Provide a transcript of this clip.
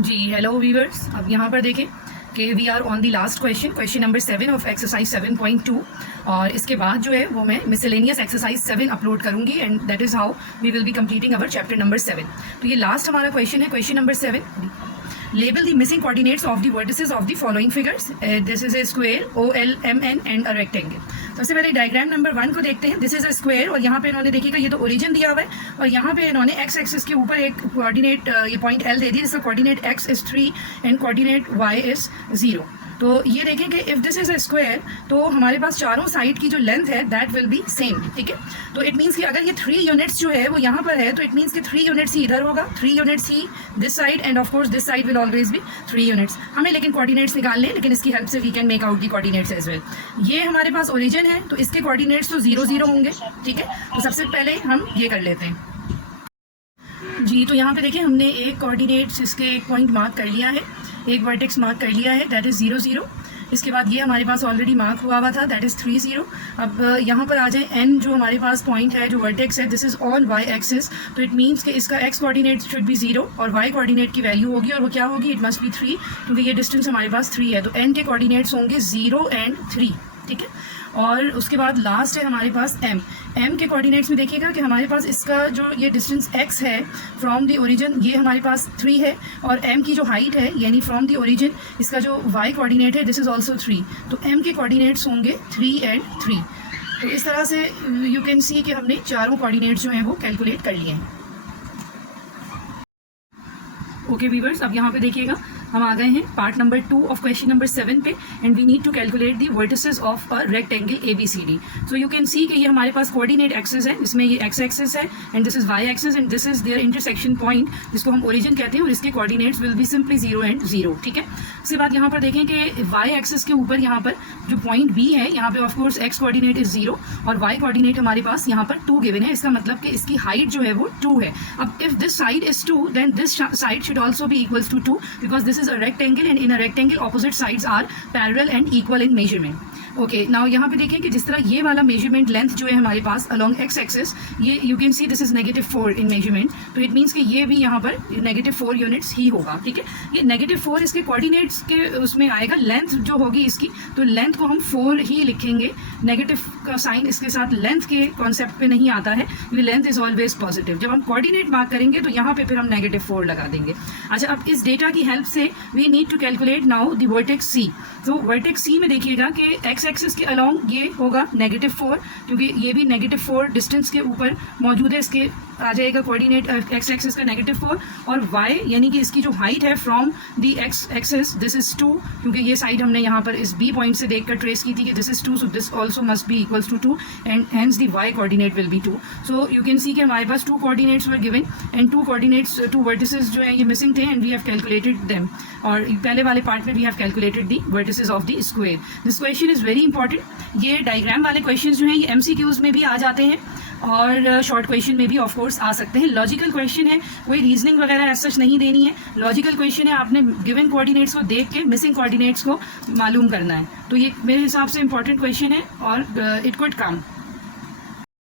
जी hello viewers, अब यहाँ पर देखें कि we are on the last question number 7 of exercise 7.2 और इसके बाद जो है वो मैं मिसलेनियस एक्सरसाइज 7 अपलोड करूँगी and that is how we will be completing our chapter number 7। तो ये लास्ट हमारा क्वेश्चन है, question number 7। Label the missing coordinates of the vertices of the following figures. This is a square, OLMN and a rectangle. सबसे पहले diagram number 1 को देखते हैं। This is a square और यहाँ पे इन्होंने देखिएगा ये तो ओरिजिन दिया हुआ है और यहाँ पे इन्होंने एक्स एक्सिस के ऊपर एक कोऑर्डिनेट ये पॉइंट एल दे दी जिसका coordinate x is 3 and coordinate y is 0। तो ये देखें कि if this is a square तो हमारे पास चारों साइड की जो लेंथ है दैट विल बी सेम, ठीक है। तो इट मीन्स कि अगर ये 3 यूनिट्स जो है वो यहाँ पर है तो इट मीन्स कि 3 यूनिट्स ही इधर होगा, 3 यूनिट्स ही this side and of course this side will always be 3 units. हमें लेकिन कोऑर्डिनेट्स निकालने हैं, लेकिन इसकी हेल्प से we can make out the coordinates as well. ये हमारे पास ओरिजिन है तो इसके कोऑर्डिनेट्स तो 0 0 होंगे, ठीक है। तो सबसे पहले हम ये कर लेते हैं जी। तो यहाँ पे देखिए हमने एक कोऑर्डिनेट्स इसके एक पॉइंट मार्क कर लिया है, एक वर्टेक्स मार्क कर लिया है दैट इज़ 0 0। इसके बाद ये हमारे पास ऑलरेडी मार्क हुआ था दैट इज़ 3 0। अब यहाँ पर आ जाए एन जो हमारे पास पॉइंट है जो वर्टेक्स है this is on y axis, तो इट मीन्स कि इसका एक्स कोऑर्डिनेट शुड बी 0 और वाई कोऑर्डिनेट की वैल्यू होगी और वो क्या होगी, इट मस्ट बी 3 क्योंकि ये डिस्टेंस हमारे पास 3 है। तो एन के कोऑर्डिनेट्स होंगे 0 एंड 3, ठीक है। और उसके बाद लास्ट है हमारे पास एम के कोऑर्डिनेट्स में देखिएगा कि हमारे पास इसका जो ये डिस्टेंस x है फ्रॉम द ओरिजिन ये हमारे पास 3 है और m की जो हाइट है यानी फ्रॉम द ओरिजिन इसका जो y कोऑर्डिनेट है दिस इज़ ऑल्सो 3। तो m के कोऑर्डिनेट्स होंगे 3 एंड 3। तो इस तरह से यू कैन सी कि हमने चारों कोऑर्डिनेट्स जो हैं वो कैलकुलेट कर लिए हैं। ओके वीवर्स, अब यहाँ पे देखिएगा हम आ गए हैं part number 2 of question number 7 पे and we need to calculate the vertices of a rectangle ABCD। So you can see कि ये हमारे पास कोऑर्डिनेट एक्सिस है, इसमें ये एक्स एक्सिस है and this is y axis and this is their intersection point जिसको हम ओरिजिन कहते हैं और इसके coordinates will be simply 0 and 0, ठीक है। उसके बाद यहाँ पर देखें कि वाई एक्सिस के ऊपर यहाँ पर जो पॉइंट B है यहाँ पे ऑफकोर्स एक्स कोऑर्डिनेट इज 0 और वाई कोऑर्डिनेट हमारे पास यहाँ पर 2 गिवन है। इसका मतलब कि इसकी हाइट जो है वो 2 है। अब if this side is 2 then this side should also be equals to 2 because this is a rectangle and in a rectangle opposite sides are parallel and equal in measurement। Okay now यहाँ पे देखें कि जिस तरह ये वाला measurement length जो है हमारे पास अलॉन्ग एक्स एक्सिस ये you can see this is -4 in measurement, तो इट मीन्स कि ये भी यहाँ पर -4 यूनिट्स ही होगा, ठीक है। ये -4 इसके कोऑर्डिनेट्स के उसमें आएगा, लेंथ जो होगी इसकी तो लेंथ को हम 4 ही लिखेंगे, नेगेटिव का साइन इसके साथ लेंथ के कॉन्सेप्ट पे नहीं आता है, ये लेंथ इज ऑलवेज पॉजिटिव। जब हम कोऑर्डिनेट मार्क करेंगे तो यहाँ पे फिर हम -4 लगा देंगे। अच्छा, अब इस डेटा की हेल्प से we need to calculate now the vertex C। तो वर्टेक्स C में देखिएगा कि एक्स एक्सिस के अलोंग ये होगा -4 क्योंकि ये भी -4 डिस्टेंस के ऊपर मौजूद है, इसके आ जाएगा कोऑर्डिनेट एक्स एक्सिस का -4 और y यानी कि इसकी जो हाइट है from the x axis this is 2 क्योंकि ये साइड हमने यहाँ पर इस B पॉइंट से देखकर ट्रेस की थी कि this is 2 so this also must be equals to 2 and hence the y coordinate will be 2। So you can see कि हमारे पास 2 coordinates were given and 2 coordinates 2 vertices जो है ये मिसिंग थे and we have calculated them. और पहले वाले पार्ट में we have calculated the vertices of the square. This question is very important. ये डायग्राम वाले क्वेश्चन जो हैं ये MCQs में भी आ जाते हैं और शॉर्ट क्वेश्चन में भी ऑफ कोर्स आ सकते हैं। लॉजिकल क्वेश्चन है, कोई रीजनिंग वगैरह ऐसा सच नहीं देनी है। लॉजिकल क्वेश्चन है, आपने गिवन कोऑर्डिनेट्स को देख के मिसिंग कोऑर्डिनेट्स को मालूम करना है। तो ये मेरे हिसाब से इंपॉर्टेंट क्वेश्चन है और इट कुड कम।